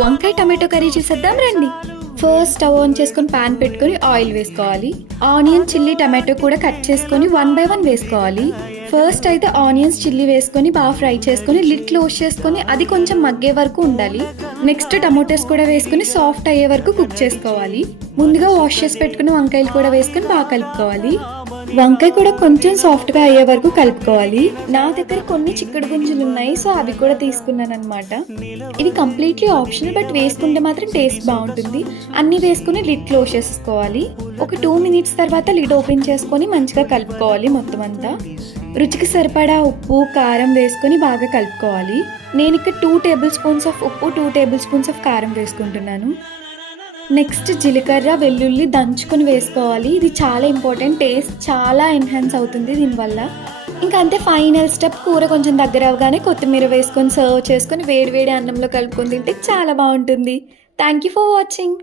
వంకాయ tomato curry చేసేద్దాం రండి. ఫస్ట్ స్టవ్ ఆన్ చేసుకొని పాన్ పెట్టుకొని ఆయిల్ వేసుకోవాలి. ఆనియన్, చిల్లీ, టమాటో కూడా కట్ చేసుకొని 1 by 1 వేసుకోవాలి. ఫస్ట్ అయితే ఆనియన్స్, చిల్లీ వేసుకొని బాగా ఫ్రై చేసుకొని లిడ్ క్లోజ్ చేసుకొని అది కొంచెం మగ్గే వరకు ఉండాలి. నెక్స్ట్ టమాటోస్ కూడా వేసుకొని సాఫ్ట్ అయ్యే వరకు కుక్ చేసుకోవాలి. ముందుగా వాష్ చేసి పెట్టుకుని వంకాయలు కూడా వేసుకొని బాగా కలుపుకోవాలి. వంకాయ కూడా కొంచెం సాఫ్ట్గా అయ్యే వరకు కలుపుకోవాలి. నా దగ్గర కొన్ని చిక్కుడు గుంజులు ఉన్నాయి, సో అవి కూడా తీసుకున్నాను అనమాట. ఇది కంప్లీట్లీ ఆప్షనల్, బట్ వేసుకుంటే మాత్రం టేస్ట్ బాగుంటుంది. అన్ని వేసుకుని లిడ్ క్లోజ్ చేసుకోవాలి. ఒక 2 minutes తర్వాత లిడ్ ఓపెన్ చేసుకొని మంచిగా కలుపుకోవాలి మొత్తం అంతా. రుచికి సరిపడా ఉప్పు, కారం వేసుకొని బాగా కలుపుకోవాలి. నేను ఇక్కడ 2 tablespoons ఆఫ్ ఉప్పు, 2 tablespoons ఆఫ్ కారం వేసుకుంటున్నాను. నెక్స్ట్ జీలకర్ర, వెల్లుల్లి దంచుకొని వేసుకోవాలి. ఇది చాలా ఇంపార్టెంట్, టేస్ట్ చాలా ఎన్హాన్స్ అవుతుంది దీనివల్ల. ఇంకా అంతే, ఫైనల్ స్టెప్. కూర కొంచెం దగ్గర అవగానే కొత్తిమీర వేసుకొని సర్వ్ చేసుకొని వేడి వేడి అన్నంలో కలుపుకొని తింటే చాలా బాగుంటుంది. Thank you for watching.